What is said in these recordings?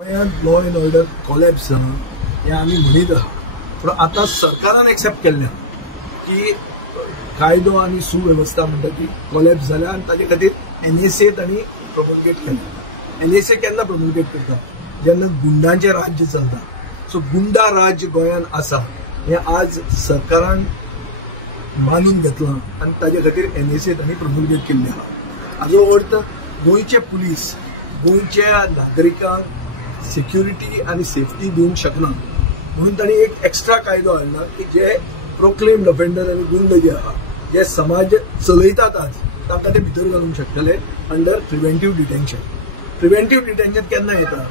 गोंयांत law and order collapse जालां हें आमी म्हणीत आहा, पूण आतां सरकारान एक्सेप्ट केल्लें की कायदो आनी सुवेवस्था म्हणटा ती कॉलॅप्स जाल्या आनी ताजे खातीर NSA तांणी प्रोमोलगेट केलें। NSA केन्ना प्रोमोलगेट करता? जेन्ना गुंडांचें राज्य चलता। सो गुंडा राज्य गोंयांत आसा हें आज सरकारान मानून घेतलां आनी ताजे खातीर NSA तांणी प्रोमोलगेट केल्लें आहा। हाजो अर्थ गोंयचे पुलीस गोंयच्या नागरिकांक सिक्युरिटी आणि सेफ्टी दिवंक शकना म्हणून तांणी एक एक्स्ट्रा कायदो हाडला की जे प्रोक्लेम्ड ऑफेंडर आणि गुंड जे आहा जे समाज चलयतात आज तांकां ते भितर घालूंक शकतले under preventive detention. Preventive detention केन्ना येता?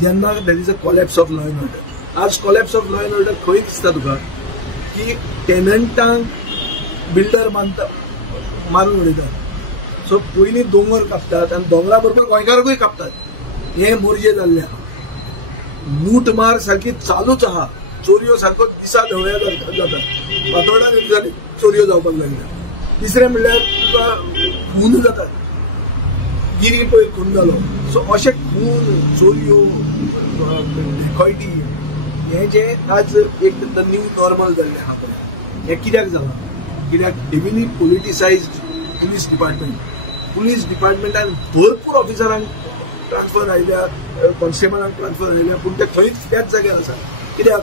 जेन्ना there is a collapse of law and order. आज collapse of law and order खंय दिसता तुका की टेनंटांक बिल्डर मारून उडयतात। सो पयलीं दोंगर कापतात आनी दोंगरा बरोबर गोंयकारांकूय कापतात। हे मोर्जे जाल्ले आहा। लूटमार सारखी चालूच आहा। चोरयो सारको दिसा ढवळ्या जाता। फातोर्डा दिसांनी चोरयो जावपाक लागल्या। तिसरें म्हणल्यार तुका खून जातात। गिरी पयर खून जालो। सो अशें खून चोरयो डेकॉयटी हे जे आज एक न्यू नॉर्मल जाल्लें आहा हे कित्याक जालां? कित्याक हेविली पॉलिटिसायज्ड पुलीस डिपार्टमेंटान भरपूर ऑफिसरांक ट्रान्सफर आयल्या, कॉन्स्टेबलांक ट्रान्सफर आयल्या, पूण ते थंय त्याच जाग्यार आसा। कित्याक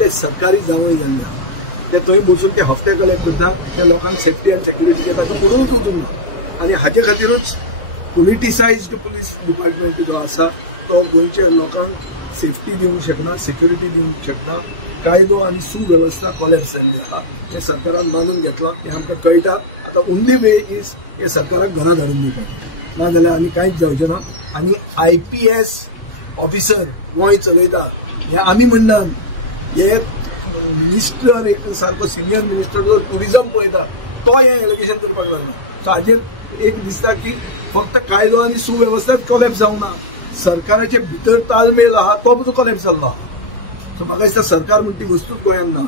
ते सरकारी जावळ जाल्ले आहा। ते थंय बसून ते हफ्ते कलेक्ट करतात, ते लोकांक सेफ्टी आनी सेक्युरिटी दितात म्हणूनच उचूंक ना। आनी हाचे खातीरूच पॉलिटिसायज्ड पुलीस डिपार्टमेंट जो आसा तो गोंयच्या लोकांक सेफ्टी दिवंक शकना, सेक्युरिटी दिवंक शकना। कायदो आनी सुवेवस्था कॉलॅप्स जाल्ली आहा हें सरकारान मानून घेतलां हें आमकां कळटा। आतां ओन्ली वे इज हे सरकाराक घरा धाडून दिवपाक, ना जाल्यार आनी कांयच जावचें ना। आनी IPS ऑफिसर गोंय चलयता हें आमी म्हणना, हे मिनिस्टर एक सारको सिनियर मिनिस्टर जो टुरिझम पळयता तो हें एलिगेशन करपाक लागला। सो हाजेर एक दिसता की फक्त कायदो आनी सुवेवस्थाच कॉलॅप्स जावंक ना, सरकाराचे भितर ताळमेळ आहा तो कॉलॅप्स जाल्लो आहा। सो म्हाका दिसता सरकार म्हणटा ती वस्तूच गोंयांत ना।